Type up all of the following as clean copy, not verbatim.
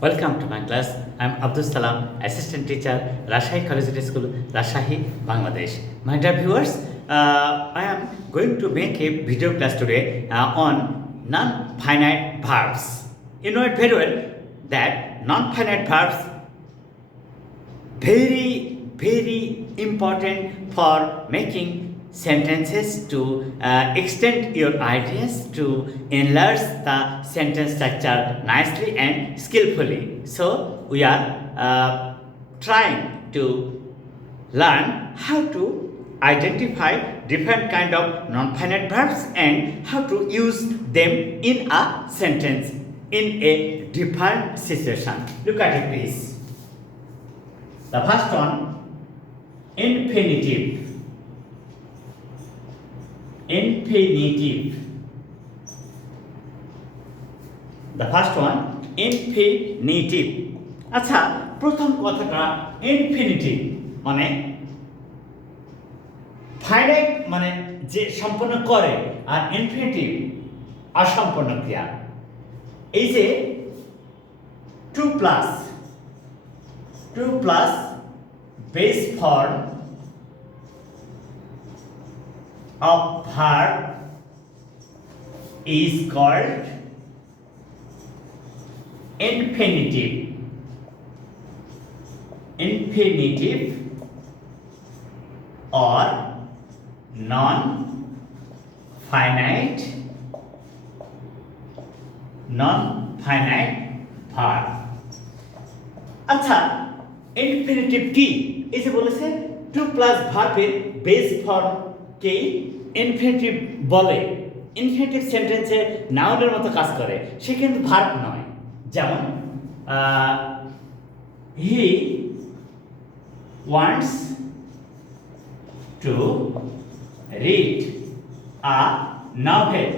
Welcome to my class. I'm Abdus Salam, assistant teacher, Rajshahi Collegiate School, Rajshahi, Bangladesh. My dear viewers, I am going to make a video class today on non-finite verbs. You know it very well that non-finite verbs very important for making sentences to extend your ideas to enlarge the sentence structure nicely and skillfully. So we are trying to learn how to identify different kind of non-finite verbs and how to use them in a sentence in a different situation. Look at it please. The first one, infinitive. Infinitive. The first one, infinitive. আচ্ছা, প্রথম কথাটা infinitive মানে finite মানে যে সম্পন্ন করে আর infinitive অসম্পূর্ণ ক্রিয়া। এই যে 2 plus base form of verb is called infinitive. Infinitive or non-finite verb. আচ্ছা, ইনফিনিটিভ কি? এই যে বলেছে 2 প্লাস ভার্বের বেস ফর্ম কে ইনফিনিটিভ বলে। ইনফিনিটিভ সেন্টেন্সে নাউনের মতো কাজ করে, সে কিন্তু ভার্ব নয়। যেমন he wants to read a novel.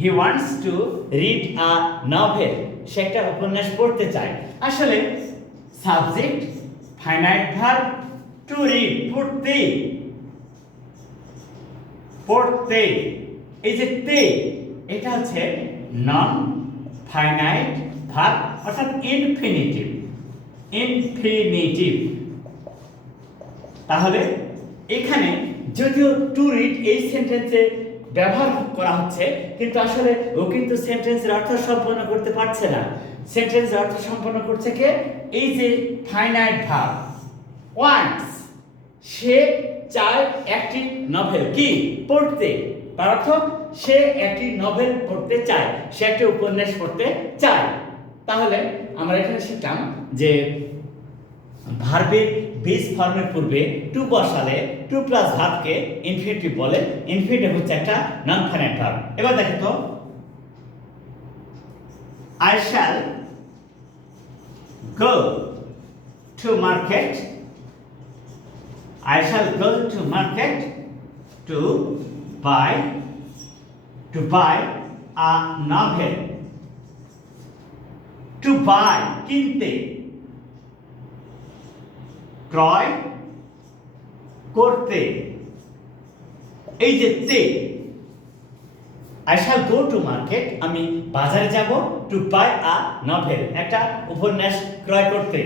He wants to read a novel. সে একটা উপন্যাস পড়তে চায়। আসলে subject finite verb to read, পড়তে, এই যে তে, এটা হচ্ছে নন ফাইনাইট ভার্ব অর্থাৎ ইনফিনিটিভ। তাহলে এখানে যদিও টু রিড এই সেন্টেন্সে ব্যবহার করা হচ্ছে, কিন্তু আসলে ও কিন্তু সেন্টেন্সের অর্থ সম্পন্ন করতে পারছে না। সেন্টেন্সের অর্থ সম্পন্ন করছে কে? এই যে ফাইনাইট ভার্ব ওয়ান্টস, সে চায় একটি নভেল কি পড়তে, তার অর্থ সে একটি নভেল পড়তে চায়, সে একটি উপন্যাস পড়তে চায়। তাহলে আমরা এখানে শিখলাম যে ভার্বের বেস ফর্মের পূর্বে টু বসালে 2 প্লাস ভার্বকে ইনফিনিটিভ বলে। ইনফিনিটিভ হচ্ছে একটা নন ফাইনাইট ভার্ব। এবার দেখো তো, I shall go to market. I shall go to market to buy a novel. To buy কিনতে, ক্রয় করতে, এই যে তে, I shall go to market, আমি বাজারে যাব, to buy a novel, একটা উপন্যাস ক্রয় করতে।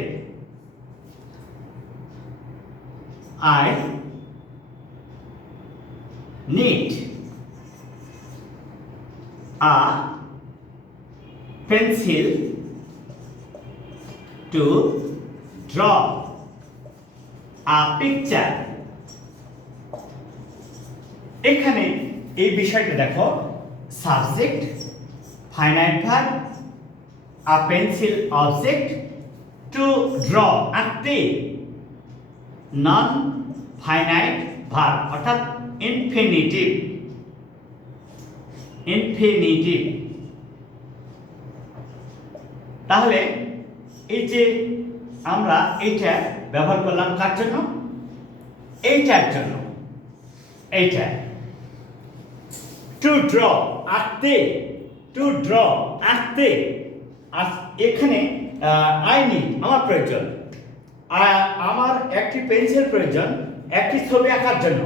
I need a pencil to draw a picture. এখানে এই বিষয়টা দেখো, subject finite verb, a pencil object, two draw আঁকতে, নন ফাইনাইট ভার্ব অর্থাৎ ইনফিনিটিভ। তাহলে এই যে আমরা এইটা ব্যবহার করলাম কার জন্য? এইটার জন্য। এইটা টু ড্র আঁকতে, টু ড্র আঁকতে। আর এখানে আই নিড আমার প্রয়োজন, আমার একটি পেন্সিল প্রয়োজন একটি ছবি আঁকার জন্য।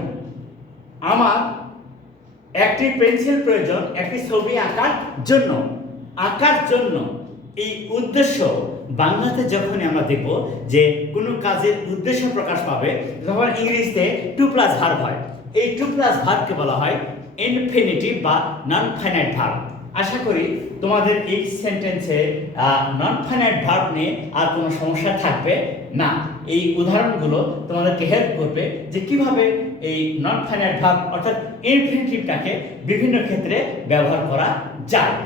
আমার একটি পেন্সিল প্রয়োজন একটি ছবি আঁকার জন্য। এই উদ্দেশ্য বাংলাতে যখনই আমরা দেখব যে কোনো কাজের উদ্দেশ্য প্রকাশ পাবে তখন ইংরেজিতে টু প্লাস ভার্ব হয়। এই টু প্লাস ভার্বকে বলা হয় ইনফিনিটিভ বা নন ফাইনাইট ভার্ব। আশা করি তোমাদের এই সেন্টেন্সে নন ফাইনাইট ভার্ব নিয়ে আর কোনো সমস্যা থাকবে না। এই উদাহরণগুলো তোমাদেরকে হেল্প করবে যে কিভাবে এই নন ফাইনাইট ভার্ব অর্থাৎ ইনফিনিটিভটাকে বিভিন্ন ক্ষেত্রে ব্যবহার করা যায়।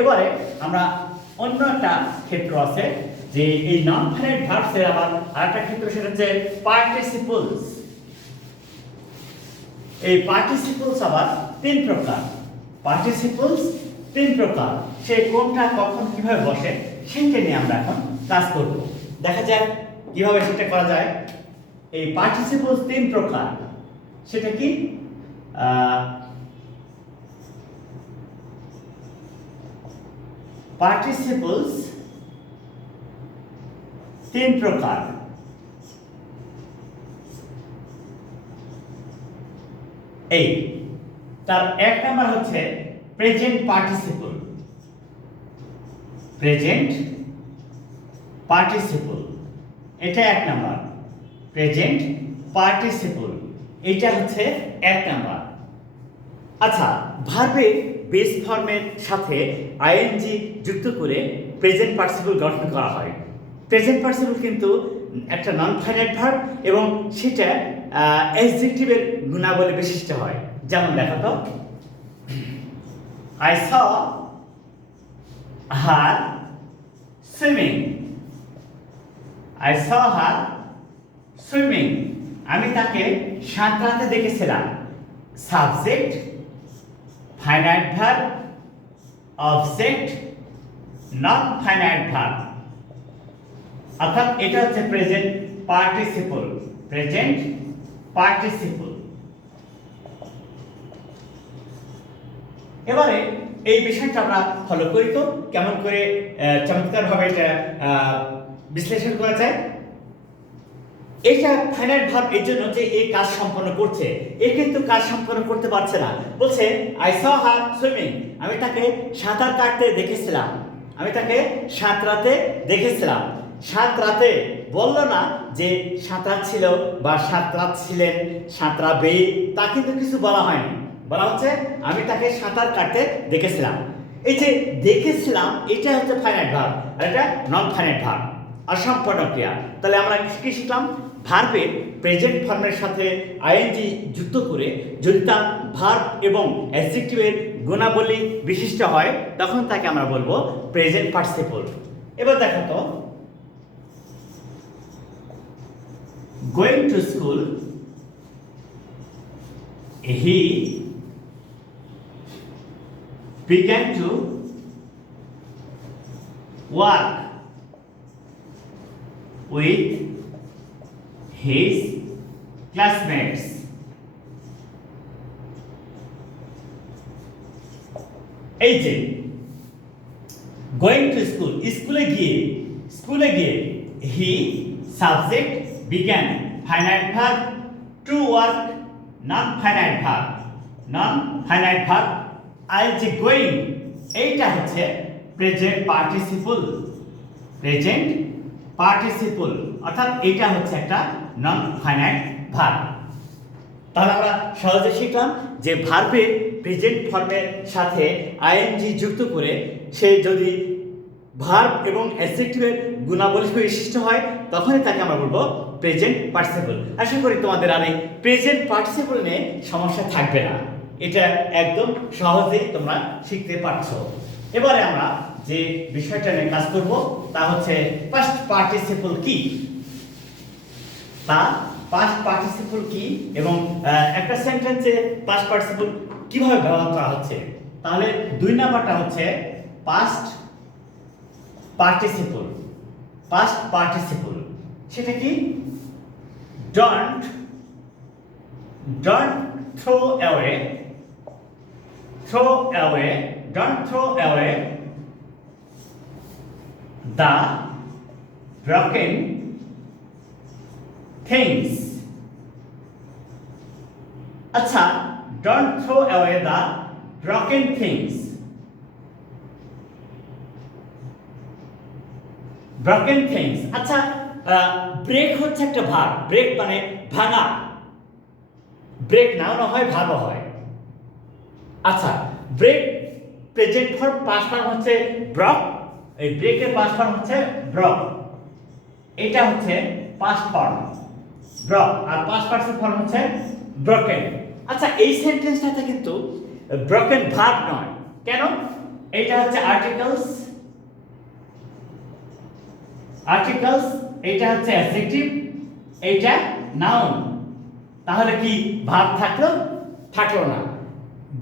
এবারে আমরা অন্য একটা ক্ষেত্র আছে যে এই নন ফাইনাইট ভার্বসের আবার আরেকটা ক্ষেত্র, সেটা হচ্ছে পার্টিসিপলস। এই পার্টিসিপলস আবার তিন প্রকার। পার্টিসিপলস তিন প্রকার, সে কোনটা কখন কিভাবে বসে সেটা নিয়ে আমরা এখন কাজ করব। দেখা যাক কিভাবে সেটা করা যায়। এই পার্টিসিপলস তিন প্রকার, সেটা কি? পার্টিসিপলস তিন প্রকার। এই তার এক নাম্বার হচ্ছে প্রেজেন্ট পার্টিসিপল। প্রেজেন্ট পার্টিসিপল, এটা এক নাম্বার। প্রেজেন্ট পার্টিসিপল, এটা হচ্ছে এক নাম্বার। আচ্ছা, ভার্বের বেস ফর্মের সাথে আইএনজি যুক্ত করে প্রেজেন্ট পার্টিসিপল গঠন করা হয়। প্রেজেন্ট পার্টিসিপল কিন্তু একটা নন ফাইনাইট ভার্ব এবং সেটা অ্যাডজেক্টিভের গুণাবলী বিশিষ্ট হয়। যেমন দেখো তো, I saw her swimming. I saw her swimming. আমি তাকে সাঁতরাতে দেখেছিলাম। সাবজেক্ট, ফাইনাইট ভার্ব, অবজেক্ট, নন ফাইনাইট ভার্ব। অর্থাৎ এটা হচ্ছে প্রেজেন্ট পার্টিসিপল। Present participle. এবারে এই বিষয়টা আমরা ফলো করি তো কেমন করে চমৎকারভাবে এটা বিশ্লেষণ করা যায়। এটা ফাইনাইট ভার্ব এর জন্য যে এই কাজ সম্পন্ন করছে, এ কিন্তু কাজ সম্পন্ন করতে পারছে না। বলছে আই স হার সুইমিং, আমি তাকে সাঁতার কাটতে দেখেছিলাম। আমি তাকে সাঁতরাতে দেখেছিলাম। সাঁতরাতে বলল না যে সাঁতরা ছিল বা সাঁতরাচ্ছিলেন, সাঁতরাবে, তা কিন্তু কিছু বলা হয়নি। বলা হচ্ছে আমি তাকে সাঁতার কাটতে দেখেছিলাম। এই যে দেখেছিলাম, এটা হচ্ছে ফাইনাইট ভার্ব আর এটা নন ফাইনাইট ভার্ব, অসম্পূর্ণ ক্রিয়া। তাহলে আমরা কি শিখলাম? ভার্বের প্রেজেন্ট ফর্মের সাথে আইএনজি যুক্ত করে যদি তা ভার্ব এবং অ্যাডজেক্টিভের গুণাবলী বিশিষ্ট হয় তখন তাকে আমরা বলবো প্রেজেন্ট পার্টিসিপল। এবার দেখো তো, going to school, he began to work with his classmates. এই যে গোয়িং টু স্কুল, স্কুলে গিয়ে হি সাবজেক্ট, বিজ্ঞান finite verb, to work non finite verb. Non finite verb I যে গোয়িং, এইটা হচ্ছে প্রেজেন্ট পার্টিসিপল। প্রেজেন্ট পার্টিসিপল অর্থাৎ এটা হচ্ছে একটা নন ফাইনাইট ভার্ব। তাহলে আমরা সহজে শিখলাম যে ভার্বের প্রেজেন্ট ফর্মের সাথে আইএনজি যুক্ত করে সে যদি ভার্ব এবং অ্যাডজেক্টিভের গুণাবলী বিশিষ্ট হয় তখনই তাকে আমরা বলবো প্রেজেন্ট পার্টিসিপল। আশা করি তোমাদের আর এই প্রেজেন্ট পার্টিসিপল নিয়ে সমস্যা থাকবে না। এটা একদম সহজেই তোমরা শিখতে পারছো। এবারে আমরা যে বিষয়টা নিয়ে কাজ করব তা হচ্ছে পাস্ট পার্টিসিপল কি, তা পাস্ট পার্টিসিপল কি এবং একটা সেন্টেন্সে পাস্ট পার্টিসিপল কিভাবে ব্যবহার করা হচ্ছে। তাহলে দুই নাম্বারটা হচ্ছে পাস্ট পার্টিসিপল। পাস্ট পার্টিসিপল সেটা কি? Don't throw away, don't throw away the broken things. আচ্ছা, don't throw away the broken things broken things. আচ্ছা, ব্রেক হচ্ছে একটা ভার্ব। ব্রেক মানে ভাঙা। ব্রেক নাও না হয়, ভার্ব হয়। আচ্ছা, break present form, past form হচ্ছে ব্রক। এই ব্রেকের পাস্ট ফর্ম হচ্ছে ব্রক। এটা হচ্ছে পাস্ট ফর্ম ব্রক, আর পাস্ট পার্টিসিপল ফর্ম হচ্ছে ব্রকেন। আচ্ছা, এই সেন্টেন্সটাতে কিন্তু ব্রকেন ভার্ব নয়। কেন? এটা হচ্ছে আর্টিকেলস, এটা হচ্ছে অ্যাডজেক্টিভ, এইটা নাউন। তাহলে কি ভার্ব থাকলো না।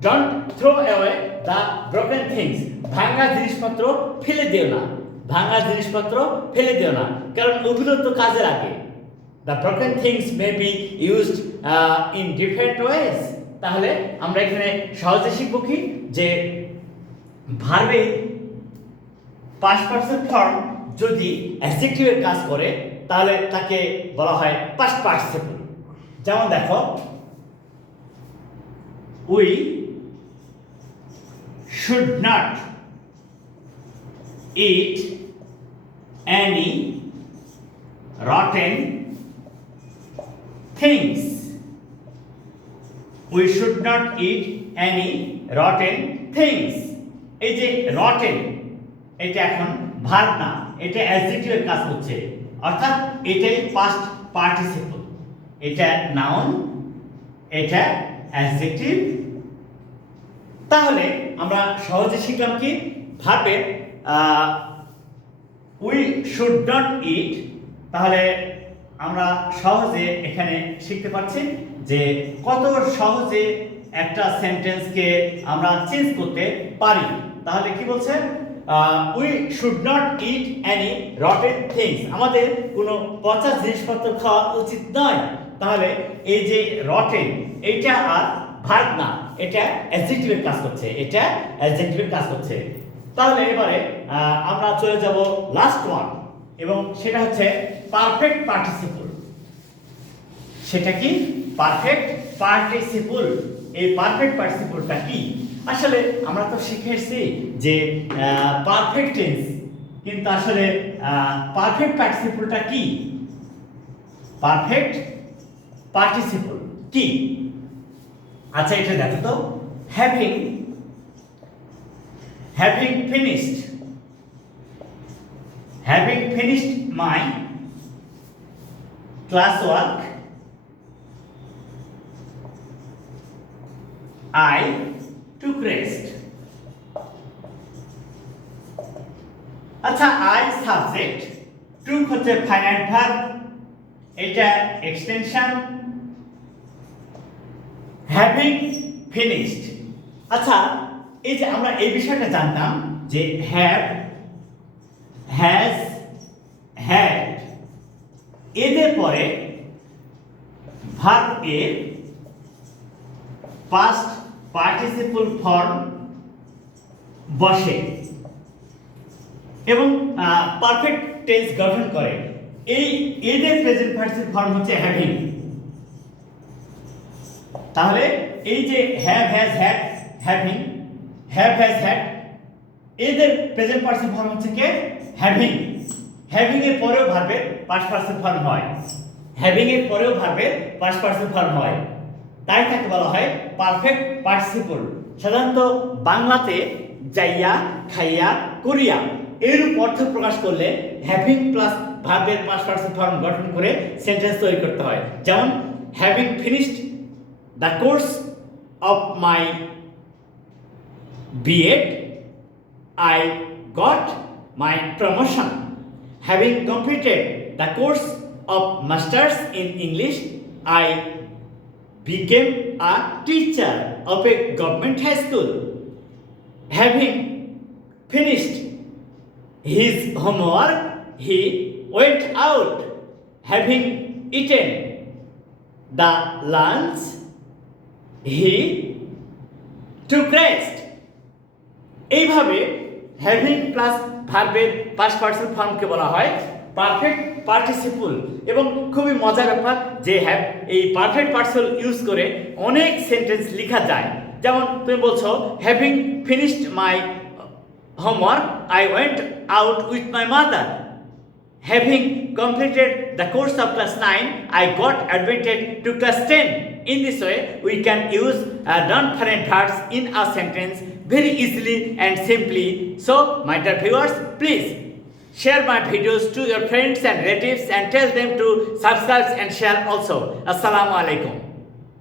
Don't throw away the broken things. ভাঙা জিনিসপত্র ফেলে দিও না, কারণ ওগুলো তো কাজে লাগে। The broken things may be used in different ways. তাহলে আমরা এখানে সহজে শিখব কি, যে ভার্বে পাস্ট পার্টিসিপল ফর্ম যদি অ্যাডজেক্টিভের কাজ করে তাহলে তাকে বলা হয় পাস্ট পার্টিসিপল। যেমন দেখো, we should not eat any rotten things. We should not eat any rotten things. এই যে rotten, এটা এখন ভার্ব না, এটা অ্যাডজেক্টিভের কাজ করছে, অর্থাৎ এটাই পাস্ট পার্টিসিপল। এটা নাউন, এটা অ্যাডজেক্টিভ। তাহলে আমরা সহজে শিখলাম কি, ভার্বের উই শুড নট ইট। তাহলে আমরা সহজে এখানে শিখতে পারছি যে কত সহজে একটা সেন্টেন্সকে আমরা চেঞ্জ করতে পারি। তাহলে কি বলছে, we should not it any rotten things. আমাদের কোনো পচা জিনিসপত্র খাওয়া উচিত নয়। তাহলে এই যে রটেন, এইটা আর ভার্ব না, এটা অ্যাডজেক্টিভের কাজ করছে, তাহলে এবারে আমরা চলে যাব লাস্ট ওয়ান, এবং সেটা হচ্ছে পারফেক্ট পার্টিসিপল। সেটা কি? Perfect participle. এই পারফেক্ট পার্টিসিপলটা কি? আসলে আমরা তো শিখে এসেছি যে পারফেক্ট টেন্স, কিন্তু আসলে পারফেক্ট পার্টিসিপলটা কি? পারফেক্ট পার্টিসিপল কি? আচ্ছা, এটা দেখো তো, having finished my classwork, I took rest. আচ্ছা, I সাবজেক্ট, took হচ্ছে ফাইনাইট ভার্ব, এটা এক্সটেনশন, হ্যাভিং ফিনিশড। আচ্ছা, এই যে আমরা এই বিষয়টা জানতাম যে হ্যাভ, হ্যাজ, হ্যাড, এদের পরে ভার্ব এর পাস্ট পার্টিসিপল ফর্ম বসে এবং পারফেক্ট টেন্স গঠন করে। এই এদের প্রেজেন্ট পার্টিসিপল ফর্ম হচ্ছে হ্যাভিং। তাহলে এই যে have, has, had, having, have, has, had, এদের প্রেজেন্ট পার্টিসিপল ফর্ম হচ্ছে কি? হ্যাভিং। হ্যাভিং এর পরেও ভার্বের পাস্ট পার্টিসিপল ফর্ম হয়, তাই তাকে বলা হয় পারফেক্ট পার্টিসিপল। সাধারণত বাংলাতে যাইয়া, খাইয়া, করিয়া এরূপ অর্থ প্রকাশ করলে হ্যাভিং প্লাস ভার্বের পাস্ট পার্টিসিপল ফর্ম গঠন করে সেন্টেন্স তৈরি করতে হয়। যেমন, having finished the course of my B.Ed, I got my promotion. Having completed the course of Masters in English, I became a teacher of a government high school. Having finished his homework, he went out. Having eaten the lunch, he took rest. এইভাবে having plus ভার্বের past participle ফর্মকে বলা হয় perfect participle. এবং খুবই মজার ব্যাপার যে এই পারফেক্ট পার্টিসিপল ইউজ করে অনেক সেন্টেন্স লেখা যায়। যেমন তুমি বলছো, having finished my homework, I went out with my mother. তাহলে এই যে হ্যাভিং প্লাস ভার্বের পাস্ট পার্টিসিপল ফর্ম, এটা হচ্ছে পারফেক্ট পার্টিসিপল। এবং খুবই মজার ব্যাপার যে এই পারফেক্ট পার্টিসিপল ইউজ করে অনেক সেন্টেন্স লেখা যায়। যেমন তুমি বলছো, having finished my Having completed the course of class 9, I got admitted to class 10. In this way, we can use non-finite verbs in a sentence very easily and simply. So, my dear viewers, please share my videos to your friends and relatives and tell them to subscribe and share also. Assalamu alaikum.